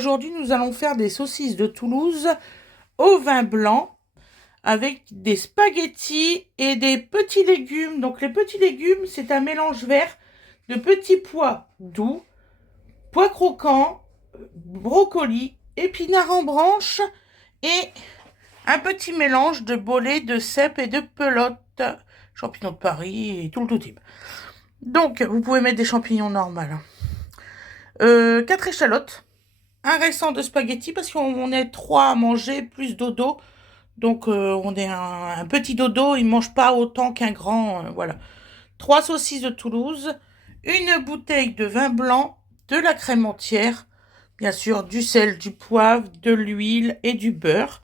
aujourd'hui, nous allons faire des saucisses de Toulouse au vin blanc avec des spaghettis et des petits légumes. Donc les petits légumes, c'est un mélange vert de petits pois doux, pois croquants, brocolis, épinards en branches et un petit mélange de bolets, de cèpes et de pelotes, champignons de Paris et tout le tout type. Donc, vous pouvez mettre des champignons normaux. 4 échalotes, un restant de spaghettis parce qu'on est 3 à manger, plus dodo. Donc, on est un petit dodo, il ne mange pas autant qu'un grand. Voilà. 3 saucisses de Toulouse, une bouteille de vin blanc, de la crème entière, bien sûr du sel, du poivre, de l'huile et du beurre.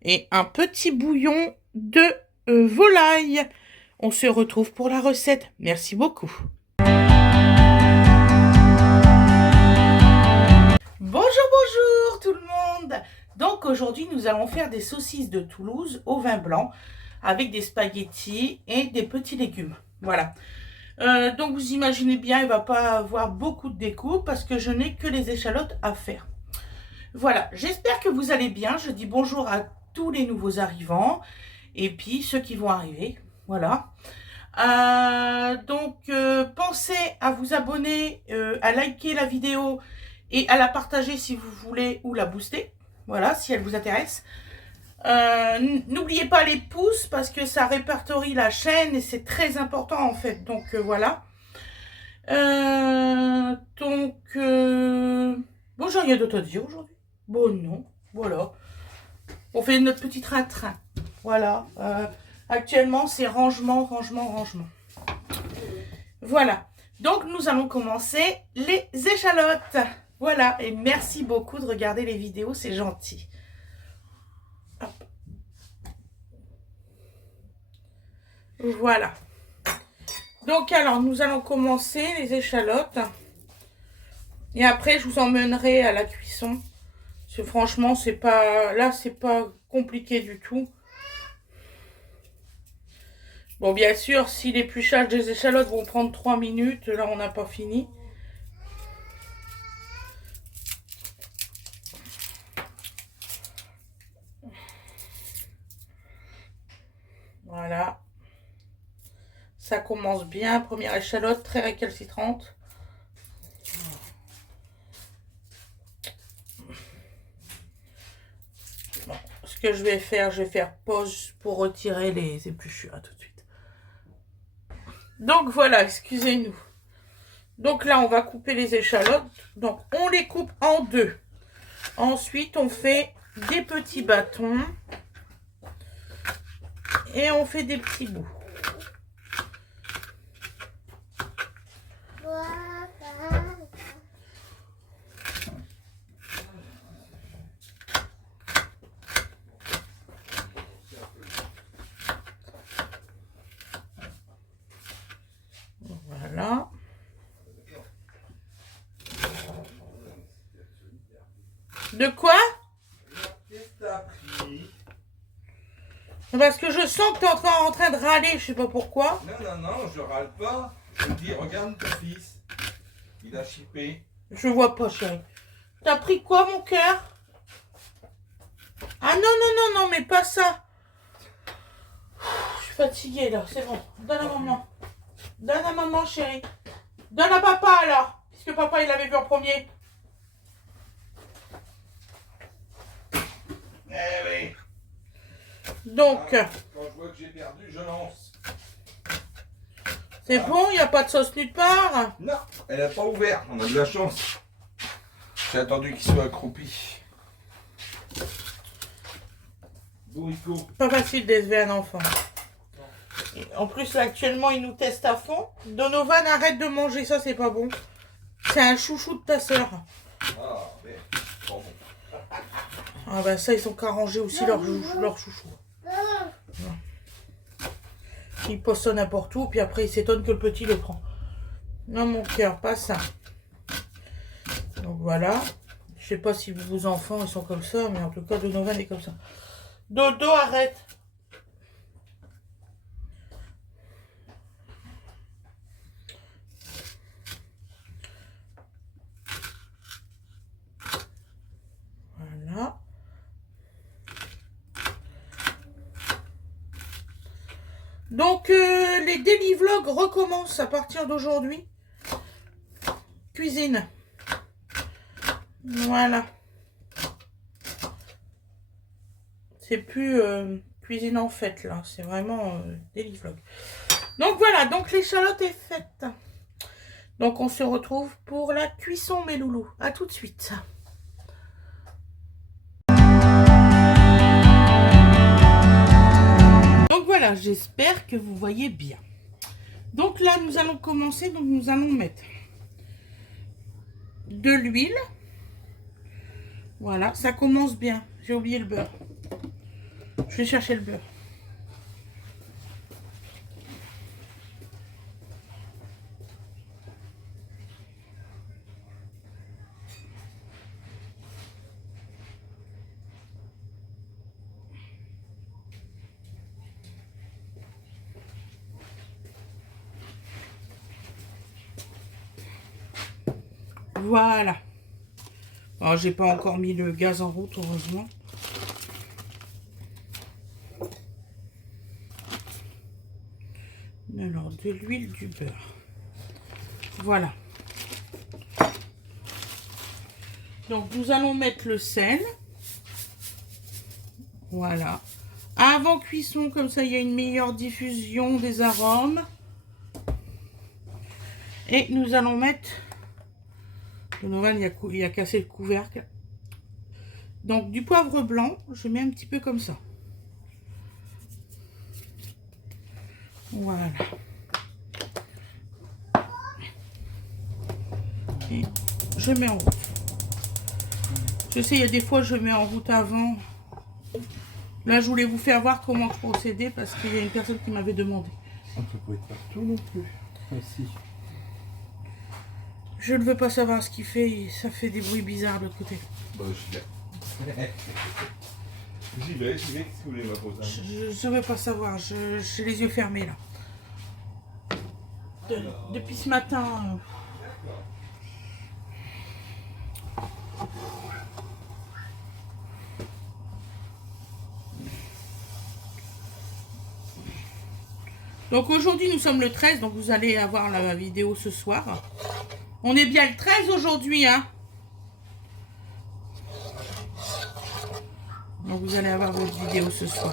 Et un petit bouillon de volaille. On se retrouve pour la recette. Merci beaucoup. Bonjour tout le monde. Donc aujourd'hui nous allons faire des saucisses de Toulouse au vin blanc avec des spaghettis et des petits légumes. Voilà. Donc vous imaginez bien, il ne va pas avoir beaucoup de découpe parce que je n'ai que les échalotes à faire. Voilà, j'espère que vous allez bien. Je dis bonjour à tous les nouveaux arrivants et puis ceux qui vont arriver. Voilà. Pensez à vous abonner, à liker la vidéo et à la partager si vous voulez ou la booster. Voilà, si elle vous intéresse. N'oubliez pas les pouces parce que ça répertorie la chaîne et c'est très important en fait. Donc voilà. Bon, j'ai rien d'autre à dire aujourd'hui. Bon, non. Voilà. On fait notre petit train-train. Voilà. Actuellement, c'est rangement, rangement, rangement. Voilà. Donc, nous allons commencer les échalotes. Voilà. Et merci beaucoup de regarder les vidéos. C'est gentil. Hop. Voilà. Donc, alors, nous allons commencer les échalotes. Et après, je vous emmènerai à la cuisson. Parce que franchement, c'est pas... Là, c'est pas compliqué du tout. Bon, bien sûr, si l'épluchage des échalotes vont prendre 3 minutes, là, on n'a pas fini. Voilà. Ça commence bien. Première échalote, très récalcitrante. Bon, ce que je vais faire pause pour retirer les épluchures. À tout de suite. Donc voilà, excusez-nous. Donc là, on va couper les échalotes. Donc, on les coupe en deux. Ensuite, on fait des petits bâtons. Et on fait des petits bouts. Voilà. De quoi? Parce que je sens que tu es encore en train de râler, je sais pas pourquoi. Non, je râle pas. Je te dis, regarde ton fils. Il a chippé. Je vois pas, chérie. T'as pris quoi, mon cœur? Ah non, mais pas ça. Je suis fatiguée, là, c'est bon. Donne à maman. Donne à maman, chérie. Donne à papa, alors. Puisque papa, il l'avait vu en premier. Eh oui. Donc, quand je vois que j'ai perdu, je lance. c'est bon, il n'y a pas de sauce nulle part? Non, elle n'a pas ouvert. On a de la chance. J'ai attendu qu'il soit accroupi. Bourricot. Pas facile d'élever un enfant. Et en plus, là, actuellement, il nous teste à fond. Donovan, arrête de manger ça, c'est pas bon. C'est un chouchou de ta soeur. Ah, merde. Bon. Ah bah ça, ils sont qu'à ranger aussi leur chouchou. Il pose ça n'importe où, puis après, il s'étonne que le petit le prend. Non, mon cœur, pas ça. Donc voilà. Je sais pas si vos enfants, ils sont comme ça, mais en tout cas, Donovan est comme ça. Dodo, arrête. Donc, les daily vlogs recommencent à partir d'aujourd'hui. Cuisine. Voilà. C'est plus cuisine en fête, là. C'est vraiment daily vlog. Donc, voilà. Donc, l'échalote est faite. Donc, on se retrouve pour la cuisson, mes loulous. À tout de suite. Donc, voilà. J'espère que vous voyez bien. Donc, là, nous allons commencer. Donc, nous allons mettre de l'huile. Voilà. Ça commence bien. J'ai oublié le beurre. Je vais chercher le beurre. Voilà. Alors, j'ai pas encore mis le gaz en route, heureusement. Alors, de l'huile, du beurre. Voilà. Donc, nous allons mettre le sel. Voilà. Avant cuisson, comme ça, il y a une meilleure diffusion des arômes. Et nous allons mettre... Donovan, il a cassé le couvercle. Donc, du poivre blanc, je mets un petit peu comme ça. Voilà. Et je mets en route. Je sais, il y a des fois, je mets en route avant. Là, je voulais vous faire voir comment je procédais parce qu'il y a une personne qui m'avait demandé. On peut pas être partout non plus. Aussi. Je ne veux pas savoir ce qu'il fait, ça fait des bruits bizarres de l'autre côté. Bah, j'y vais. J'y vais, qu'est-ce que vous voulez m'imposer? Je ne veux pas savoir, j'ai les yeux fermés là. Depuis ce matin. Donc aujourd'hui nous sommes le 13, donc vous allez avoir la vidéo ce soir. On est bien le 13 aujourd'hui, hein. Donc vous allez avoir votre vidéo ce soir.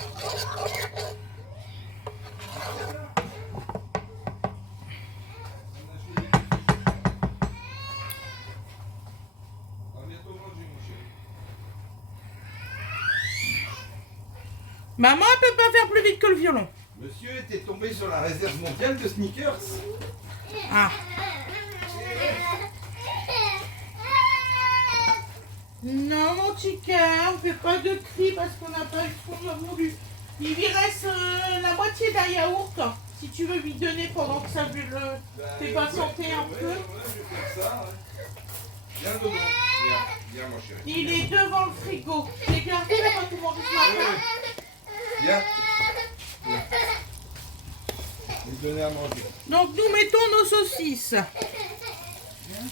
Maman, elle peut pas faire plus vite que le violon. Monsieur était tombé sur la réserve mondiale de sneakers. Ah. Non, mon chicken, on fait pas de cris parce qu'on n'a pas eu ce qu'on a voulu. Il lui reste la moitié d'un yaourt. Si tu veux lui donner pendant que ça le fait patienter un peu. Ouais, je vais faire ça. Ouais. Viens dedans. Viens, mon chéri. Il est devant le frigo. J'ai gardé la quand tout le monde ce matin. Viens. Je vais te donner à manger. Donc nous mettons nos saucisses. Viens. Viens,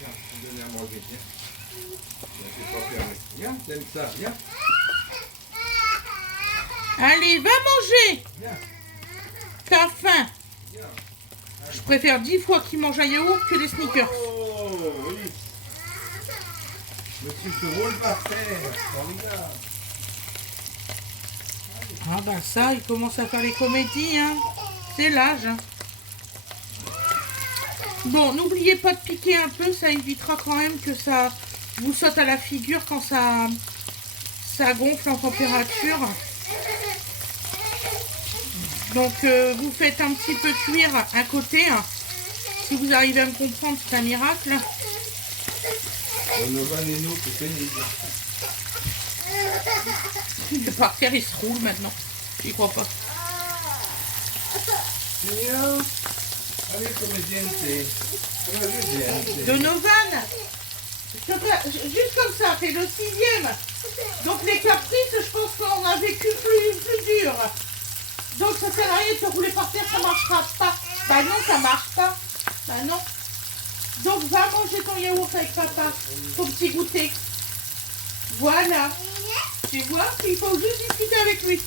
je vais te donner à manger. Viens. Viens, pas fermé. Viens, t'aimes ça. Viens. Allez, va manger. Viens. T'as faim. Viens. Je préfère 10 fois qu'il mange un yaourt que des sneakers. Oh, oui. Monsieur se roule par terre. Formidable. Ah bah ça, il commence à faire les comédies, hein. C'est l'âge. Hein. Bon, n'oubliez pas de piquer un peu, ça évitera quand même que ça vous saute à la figure quand ça gonfle en température. Donc vous faites un petit peu cuire un côté. Hein. Si vous arrivez à me comprendre, c'est un miracle. Donovan et nous, c'est pénible. Le parterre il se roule maintenant. J'y crois pas. Signor, allez comédienne, Donovan, juste comme ça, c'est le 6e. Donc les caprices, je pense qu'on a vécu plus dur. Donc ça sert à rien de se rouler par terre, ça marchera pas. Bah non, ça marche pas. Bah non. Donc va manger ton yaourt avec papa, ton petit goûter. Voilà. Tu vois, il faut juste discuter avec lui.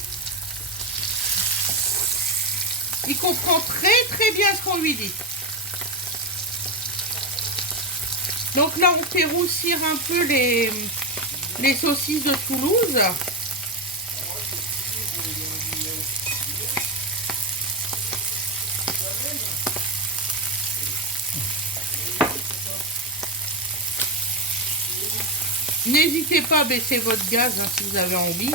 Il comprend très bien ce qu'on lui dit. Donc là, on fait roussir un peu les saucisses de Toulouse. N'hésitez pas à baisser votre gaz hein, si vous avez envie.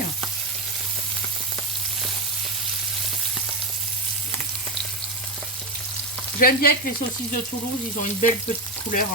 J'aime bien que les saucisses de Toulouse, ils ont une belle petite couleur.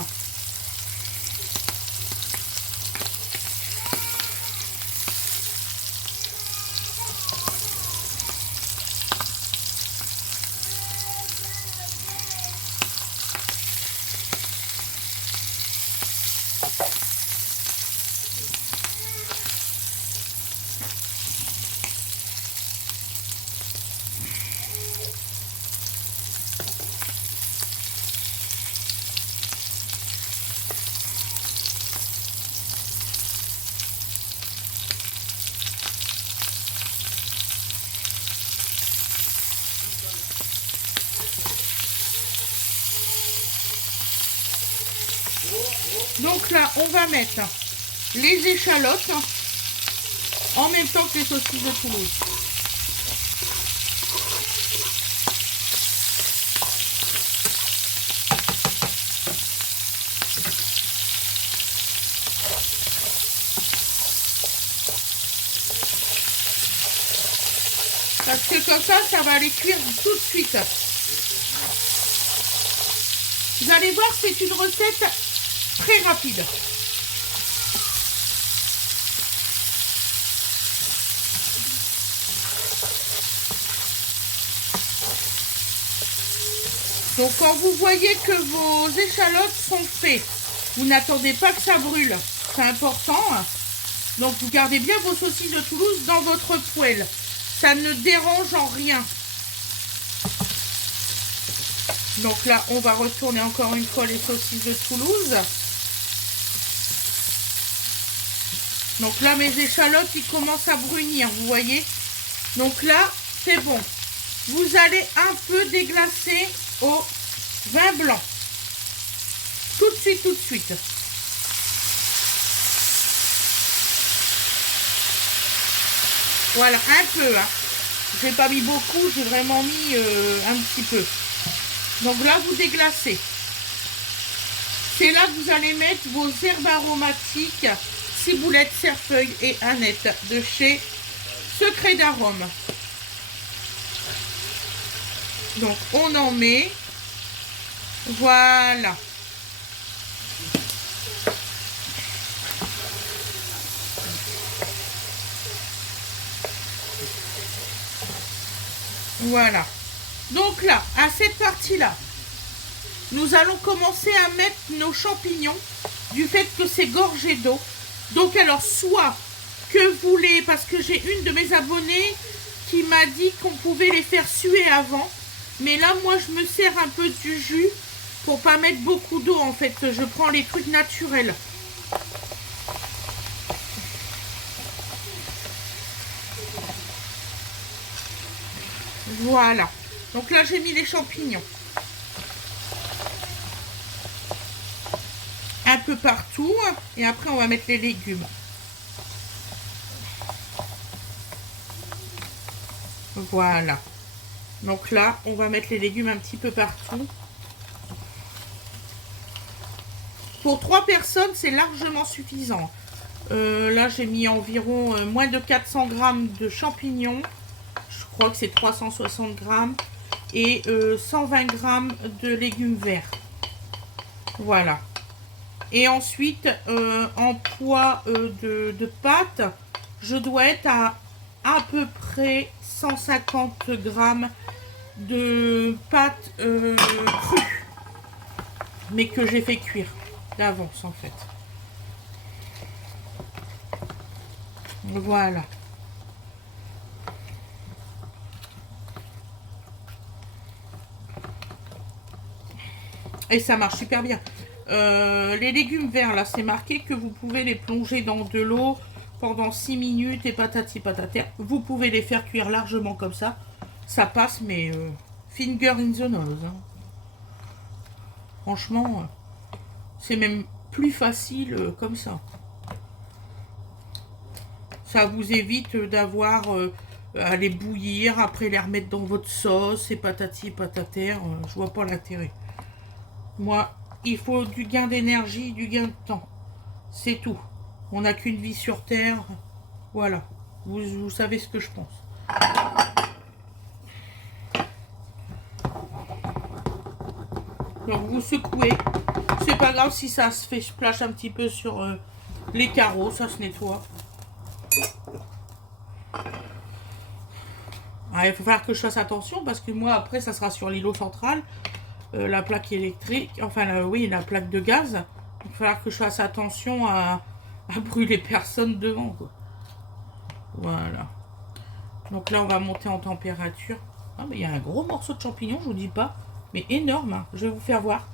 Donc là, on va mettre les échalotes en même temps que les saucisses de Toulouse. Parce que comme ça va aller cuire tout de suite. Vous allez voir, c'est une recette très rapide. Donc quand vous voyez que vos échalotes sont faites, vous n'attendez pas que ça brûle. C'est important. Donc vous gardez bien vos saucisses de Toulouse dans votre poêle. Ça ne dérange en rien. Donc là, on va retourner encore une fois les saucisses de Toulouse. Donc là, mes échalotes, ils commencent à brunir, vous voyez. Donc là, c'est bon. Vous allez un peu déglacer au vin blanc. Tout de suite, tout de suite. Voilà, un peu. Hein. Je n'ai pas mis beaucoup, j'ai vraiment mis un petit peu. Donc là, vous déglacez. C'est là que vous allez mettre vos herbes aromatiques, ciboulette, cerfeuil et aneth de chez Secret d'Arôme. Donc, on en met. Voilà. Voilà. Donc là, à cette partie-là, nous allons commencer à mettre nos champignons du fait que c'est gorgé d'eau. Donc alors, soit que vous les... Parce que j'ai une de mes abonnées qui m'a dit qu'on pouvait les faire suer avant. Mais là, moi, je me sers un peu du jus pour pas mettre beaucoup d'eau, en fait. Je prends les trucs naturels. Voilà. Donc là, j'ai mis les champignons. Un peu partout. Et après, on va mettre les légumes. Voilà. Donc là, on va mettre les légumes un petit peu partout. Pour 3 personnes, c'est largement suffisant. Là, j'ai mis environ moins de 400 grammes de champignons. Je crois que c'est 360 grammes. Et 120 grammes de légumes verts. Voilà. Et ensuite, en poids de pâtes, je dois être à peu près 150 grammes de pâtes crues. Mais que j'ai fait cuire d'avance en fait. Voilà. Et ça marche super bien. Les légumes verts, là, c'est marqué que vous pouvez les plonger dans de l'eau pendant 6 minutes et patati patata. Vous pouvez les faire cuire largement comme ça. Ça passe, mais finger in the nose. Hein. Franchement, c'est même plus facile comme ça. Ça vous évite d'avoir à les bouillir, après les remettre dans votre sauce, et patati et patatère. Je vois pas l'intérêt. Moi, il faut du gain d'énergie, du gain de temps. C'est tout. On n'a qu'une vie sur Terre. Voilà. Vous savez ce que je pense. Donc vous secouez. C'est pas grave si ça se fait splash un petit peu sur les carreaux. Ça se nettoie. Ah, il faut faire que je fasse attention parce que moi après ça sera sur l'îlot central. La plaque électrique. Enfin oui, la plaque de gaz. Il va falloir que je fasse attention à brûler personne devant, quoi. Voilà. Donc là, on va monter en température. Ah, mais il y a un gros morceau de champignon, je vous dis pas. Mais énorme, hein. Je vais vous faire voir.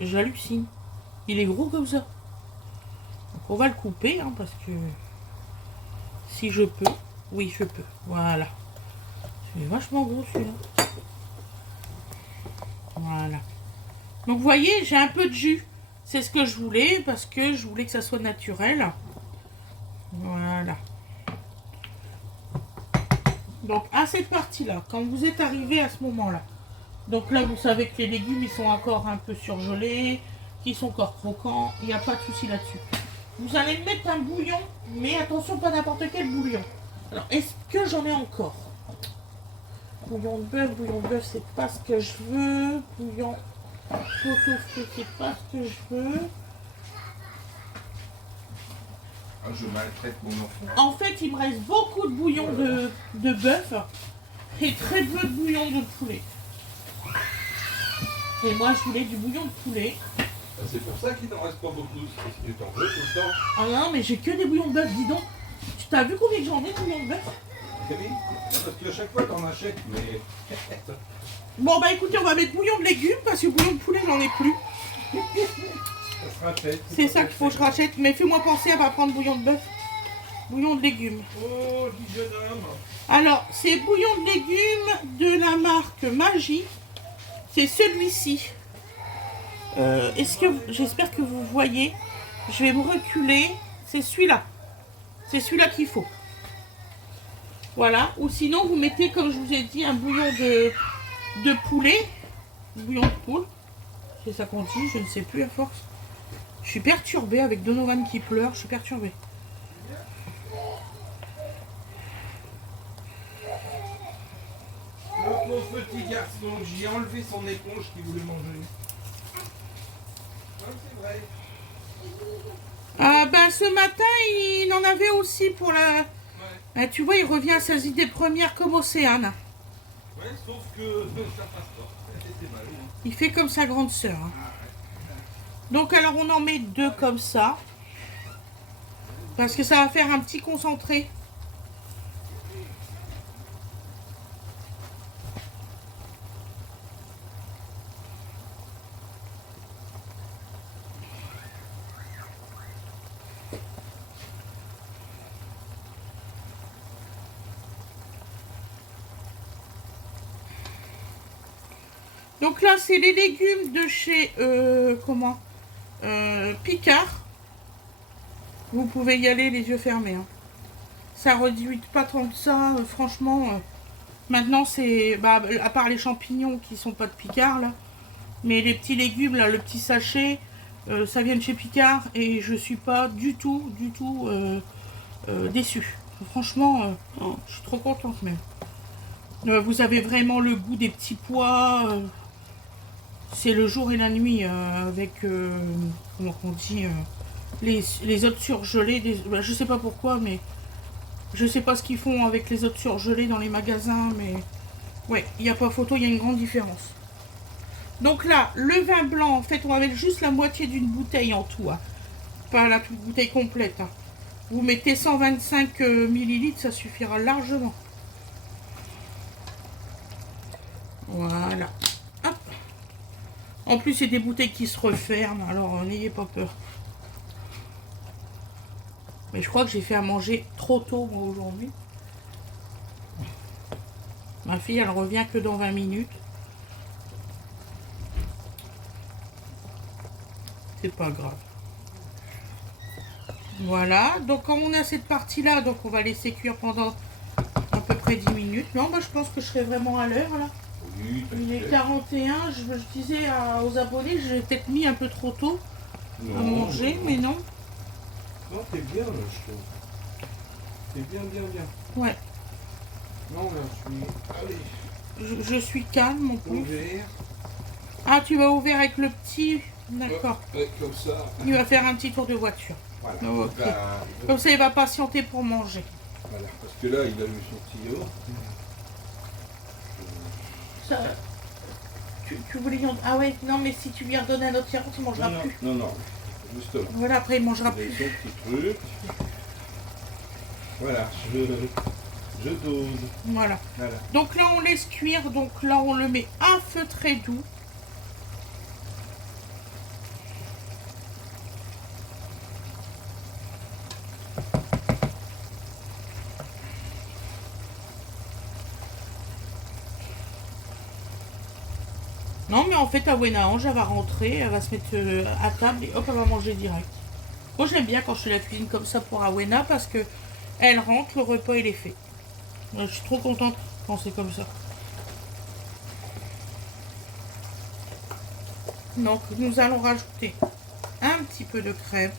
J'hallucine. Il est gros comme ça. Donc on va le couper, hein, parce que... Si je peux. Oui, je peux. Voilà. C'est vachement gros, celui-là. Voilà. Donc vous voyez, j'ai un peu de jus. C'est ce que je voulais, parce que je voulais que ça soit naturel. Voilà. Donc à cette partie-là, quand vous êtes arrivé à ce moment-là, donc là vous savez que les légumes ils sont encore un peu surgelés, qu'ils sont encore croquants, il n'y a pas de souci là-dessus. Vous allez mettre un bouillon, mais attention, pas n'importe quel bouillon. Alors est-ce que j'en ai encore? Bouillon de bœuf, c'est pas ce que je veux. Bouillon pot-au-feu, c'est pas ce que je veux. Ah, je maltraite mon enfant. En fait, il me reste beaucoup de bouillon de bœuf et très peu de bouillon de poulet. Et moi, je voulais du bouillon de poulet. C'est pour ça qu'il n'en reste pas beaucoup, parce que tu t'en veux tout le temps. Ah non, mais j'ai que des bouillons de bœuf, dis donc. Tu t'as vu combien j'en ai de bouillon de bœuf? Oui, parce qu'à chaque fois t'en achètes, mais... Bon, bah écoutez, on va mettre bouillon de légumes, parce que bouillon de poulet, j'en ai plus. Ça se rachète. C'est ça qu'il faut que je rachète. Mais fais-moi penser à pas prendre bouillon de bœuf. Bouillon de légumes. Oh, dis jeune homme. Alors, c'est bouillon de légumes de la marque Magie. C'est celui-ci. J'espère que vous voyez. Je vais me reculer. C'est celui-là. C'est celui-là qu'il faut. Voilà. Ou sinon, vous mettez, comme je vous ai dit, un bouillon de poulet. Bouillon de poule. C'est ça qu'on dit, je ne sais plus à force. Je suis perturbée avec Donovan qui pleure. Je suis perturbée. Le pauvre petit garçon, j'ai enlevé son éponge qui voulait manger. Ouais, c'est vrai. Ah ben ce matin, il en avait aussi pour la... Ouais. Ah, tu vois, il revient à ses idées premières comme Océane. Ouais, sauf que ça passe pas. C'est mal. Il fait comme sa grande sœur. Hein. Donc alors on en met 2 comme ça. Parce que ça va faire un petit concentré. Donc là, c'est les légumes de chez Picard. Vous pouvez y aller les yeux fermés. Hein. Ça réduit pas tant que ça. Franchement, maintenant, c'est... Bah, à part les champignons qui sont pas de Picard, là. Mais les petits légumes, là, le petit sachet, ça vient de chez Picard. Et je suis pas du tout déçue. Franchement, je suis trop contente même. Vous avez vraiment le goût des petits pois. C'est le jour et la nuit avec, comment on dit, les œufs surgelés. Je sais pas pourquoi, mais je sais pas ce qu'ils font avec les œufs surgelés dans les magasins, mais ouais, il n'y a pas photo, il y a une grande différence. Donc là, le vin blanc, en fait, on va mettre juste la moitié d'une bouteille en tout, hein. Pas la bouteille complète. Hein. Vous mettez 125 millilitres, ça suffira largement. Voilà. Hop. En plus, c'est des bouteilles qui se referment, alors n'ayez pas peur. Mais je crois que j'ai fait à manger trop tôt, moi, aujourd'hui. Ma fille, elle revient que dans 20 minutes. C'est pas grave. Voilà, donc comme on a cette partie-là, donc on va laisser cuire pendant à peu près 10 minutes. Non, bah, je pense que je serai vraiment à l'heure, là. Oui, Il est t'inquiète. 41, je disais aux abonnés, j'ai peut-être mis un peu trop tôt à Non, manger, non, mais non. non, t'es bien là, je trouve. T'es bien, bien, bien. Ouais, Non, là, je suis. Allez, je suis calme en plus. ouvert. Ah, tu vas ouvrir avec le petit. D'accord. Ouais, comme ça. Il va faire un petit tour de voiture. Voilà. Oh, ok. Bah, Comme ça, il va patienter pour manger. voilà. Parce que là, il a eu son petit yaourt. Ça, tu voulais lui en... Ah ouais, non, mais si tu lui redonnes un autre yaourt, il mangera Non, plus. non, non, justement. Voilà, après, il mangera Vous avez plus. son petit truc. Voilà, je dose. Voilà. Voilà. Donc là, on laisse cuire. Donc là, on le met à feu très doux. Non, mais en fait, Awena Ange, elle va rentrer, elle va se mettre à table et hop, elle va manger direct. Moi, j'aime bien quand je fais la cuisine comme ça pour Awena parce que elle rentre, le repas, il est fait. Je suis trop contente quand c'est comme ça. Donc, nous allons rajouter un petit peu de crème.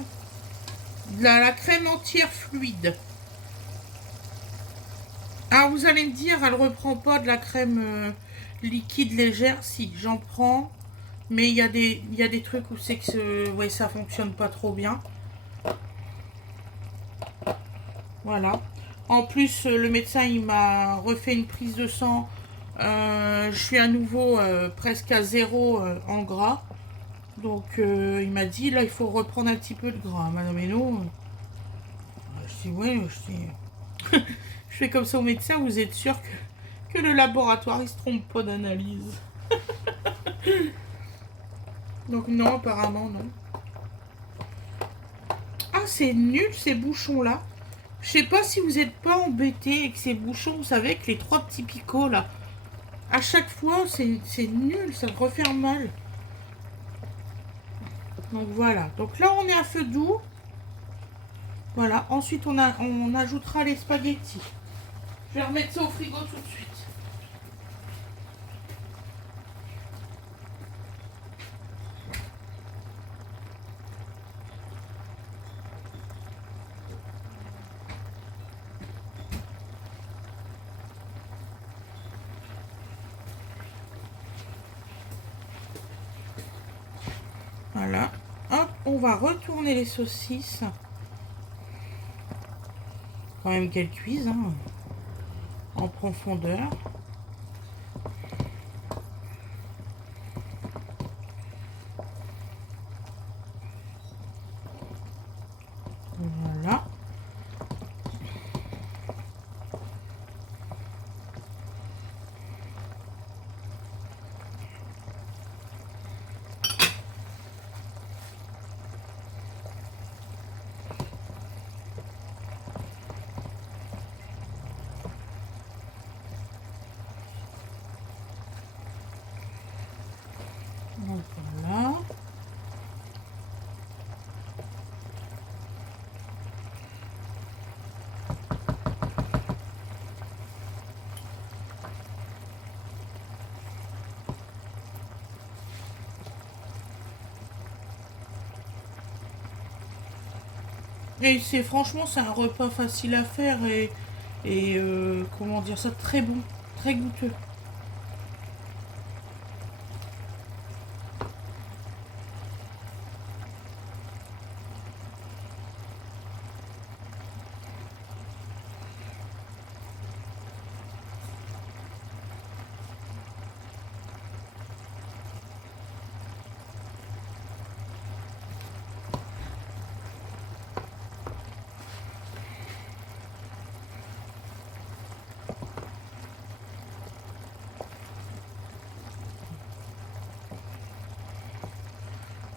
De la crème entière fluide. Ah, vous allez me dire, elle reprend pas de la crème liquide légère. Si, j'en prends. Mais il y a des trucs où c'est que ouais, ça fonctionne pas trop bien. Voilà. En plus, le médecin, il m'a refait une prise de sang. Je suis à nouveau presque à 0 en gras. Donc, il m'a dit, là, il faut reprendre un petit peu de gras. Madame Hénaud. Je dis, ouais, je fais comme ça au médecin. Vous êtes sûr que le laboratoire, il se trompe pas d'analyse? Donc, non, apparemment, non. Ah, c'est nul, ces bouchons-là. Je sais pas si vous n'êtes pas embêté avec ces bouchons, vous savez, avec les 3 petits picots là. À chaque fois, c'est nul, ça referme mal. Donc voilà. Donc là, on est à feu doux. Voilà. Ensuite, on ajoutera les spaghettis. Je vais remettre ça au frigo tout de suite. Voilà. Hop, on va retourner les saucisses. Quand même qu'elles cuisent, hein, en profondeur. Voilà. Donc voilà. Et franchement, c'est un repas facile à faire et comment dire ça, très bon, très goûteux.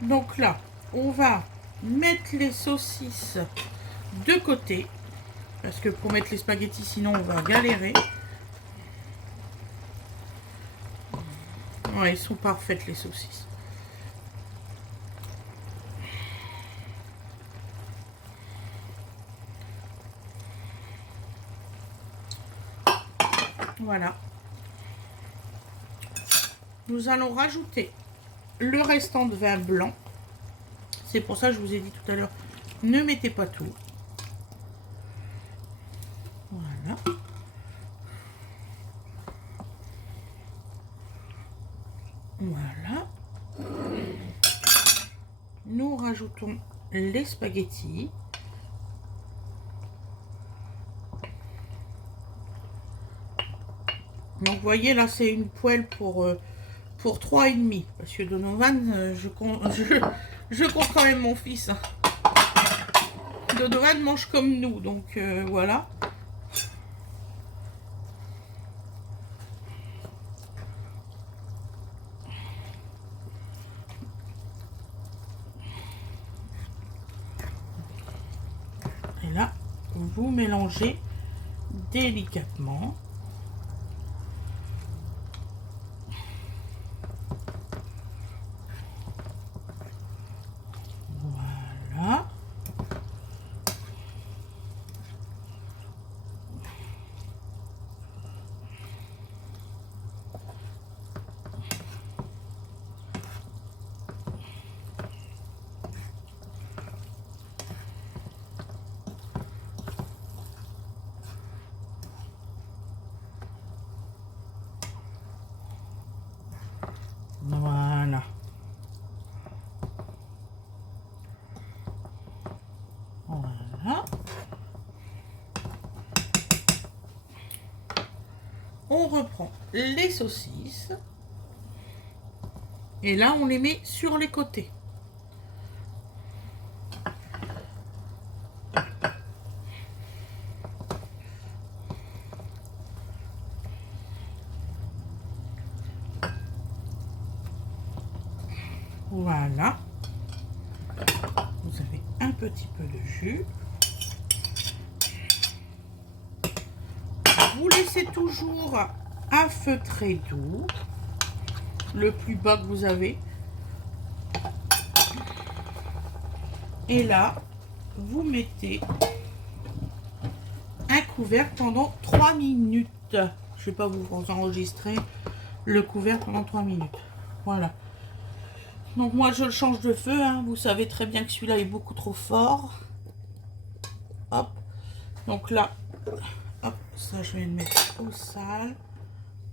Donc là, on va mettre les saucisses de côté. Parce que pour mettre les spaghettis, sinon on va galérer. Ouais, ils sont parfaites les saucisses. Voilà. Nous allons rajouter le restant de vin blanc. C'est pour ça que je vous ai dit tout à l'heure, ne mettez pas tout. Voilà. Voilà. Nous rajoutons les spaghettis. Donc vous voyez là c'est une poêle pour 3,5. Parce que Donovan, je compte quand même mon fils. Hein. Donovan mange comme nous, donc voilà. Et là, vous mélangez délicatement. Voilà. Voilà. Voilà. On reprend les saucisses. Et là, on les met sur les côtés. Voilà. Vous avez un petit peu de jus. Vous laissez toujours à feu très doux. Le plus bas que vous avez. Et là, vous mettez un couvercle pendant 3 minutes. Je ne vais pas vous enregistrer le couvercle pendant 3 minutes. Voilà. Donc moi je le change de feu, hein. Vous savez très bien que celui-là est beaucoup trop fort. Hop. Donc là, hop, ça je vais le mettre au sale.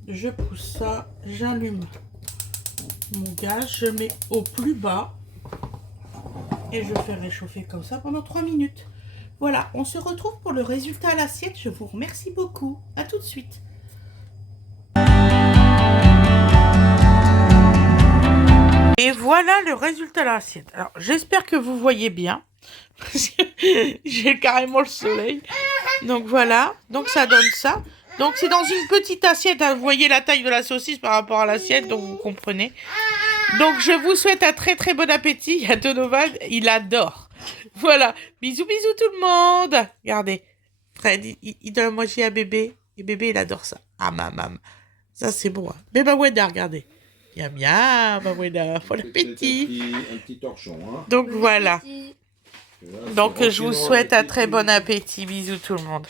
Je pousse ça, j'allume mon gaz, je mets au plus bas. Et je fais réchauffer comme ça pendant 3 minutes. Voilà, on se retrouve pour le résultat à l'assiette. Je vous remercie beaucoup. À tout de suite. Et voilà le résultat à l'assiette. Alors, j'espère que vous voyez bien. Parce que j'ai carrément le soleil. Donc voilà. Donc ça donne ça. Donc c'est dans une petite assiette. Hein. Vous voyez la taille de la saucisse par rapport à l'assiette. Donc vous comprenez. Donc je vous souhaite un très très bon appétit. Il y a Donovan. Il adore. Voilà. Bisous bisous tout le monde. Regardez. Fred, il donne à manger à bébé. Et bébé il adore ça. Ah maman. Ça c'est bon. Hein. Bébé Weda, regardez. Miam miam, Weda. Bon appétit. Un petit torchon. Hein. Donc voilà. Donc je vous souhaite un très bon appétit. Bisous tout le monde.